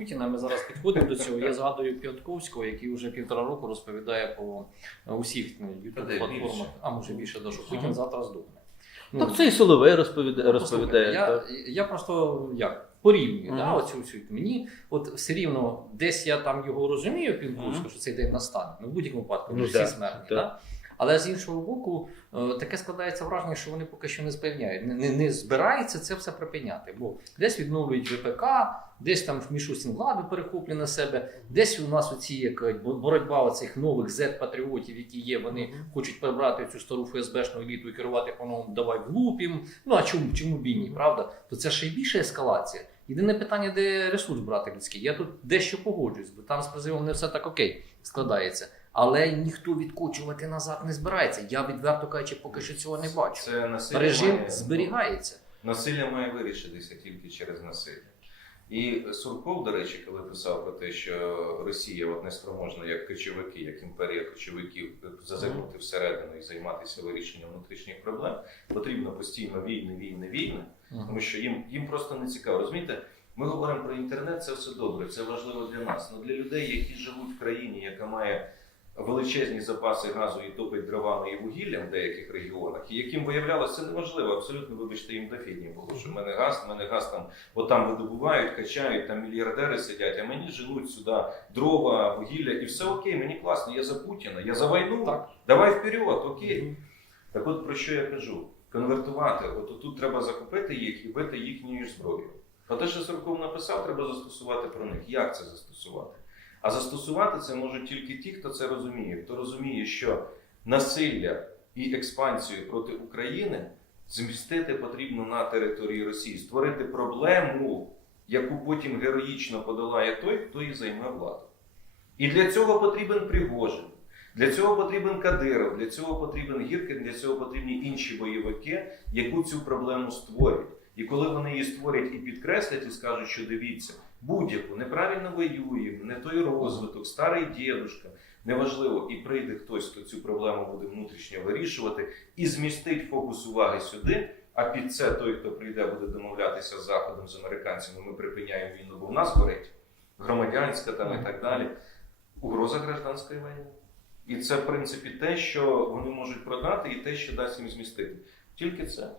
Путіна. Ми зараз підходимо до цього. Я згадую Піотковського, який вже півтора року розповідає по е, усіх youtube платформах, а може більше, да, що Путін завтра здохне. Ну, Так це і Соловей розповідає. розповідає Послухайте, так. я, я просто як порівнюю Мгм. да, оцю всю мені. От все рівно десь я там його розумію, Пінкурську, Мгм. що цей день настане. Ну, в будь-якому випадку, Ну, всі да, смертні. да. Да? Але з іншого боку, е, таке складається враження, що вони поки що не спевняють, не, не, збираються це все припиняти. Бо десь відновлюють ВПК, десь там в Мішустін владу перехоплює на себе, десь у нас оці як бо- боротьба оцих нових Z-патріотів, які є, вони хочуть прибрати цю стару ФСБшну еліту і керувати по-новому, давай влупім. Ну а чому, чому б і ні, правда? То це ще й більша ескалація. Єдине питання, де ресурс брати людський. Я тут дещо погоджуюсь, бо там з призивом не все так окей складається. Але ніхто відкочувати назад не збирається. Я відверто кажучи, поки що цього не бачу. Це насилля Режим має- зберігається. Насилля має вирішитися тільки через насилля. І Сурков, до речі, коли писав про те, що Росія от неспроможна як кочовики, як імперія кочовиків зазирнути всередину і займатися вирішенням внутрішніх проблем, потрібно постійно війни, війни, війни, тому що їм, їм просто не цікаво. Розумієте, ми говоримо про інтернет, це все добре, це важливо для нас. Але для людей, які живуть в країні, яка має величезні запаси газу і топить дровами і вугіллям в деяких регіонах, і яким виявлялося це неважливо, абсолютно вибачте їм дофігні було, що в мене газ, в мене газ там отам видобувають, качають, там мільярдери сидять, а мені женуть сюди дрова, вугілля, і все окей, мені класно, я за Путіна, я за війну, Так. давай вперед, окей. Так от про що я кажу? Конвертувати, от тут треба закупити їх і бити їхньою зброєю. А те, що Сурков написав, треба застосувати про них. Як це застосувати? А застосувати це можуть тільки ті, хто це розуміє, хто розуміє, що насилля і експансію проти України змістити потрібно на території Росії, створити проблему, яку потім героїчно подолає той, хто і займе владу. І для цього потрібен Пригожин. Для цього потрібен Кадиров, для цього потрібен Гіркін, для цього потрібні інші бойовики, яку цю проблему створять. І коли вони її створять і підкреслять, і скажуть, що дивіться, будь-яку неправильно воюємо, не той розвиток, старий дідушка, неважливо, і прийде хтось, хто цю проблему буде внутрішньо вирішувати, і змістить фокус уваги сюди. А під це той, хто прийде, буде домовлятися з Заходом, з американцями, ми припиняємо війну, бо в нас горить громадянська там і так далі. Угроза гражданської війни. І це, в принципі, те, що вони можуть продати, і те, що дасть їм змістити. Тільки це.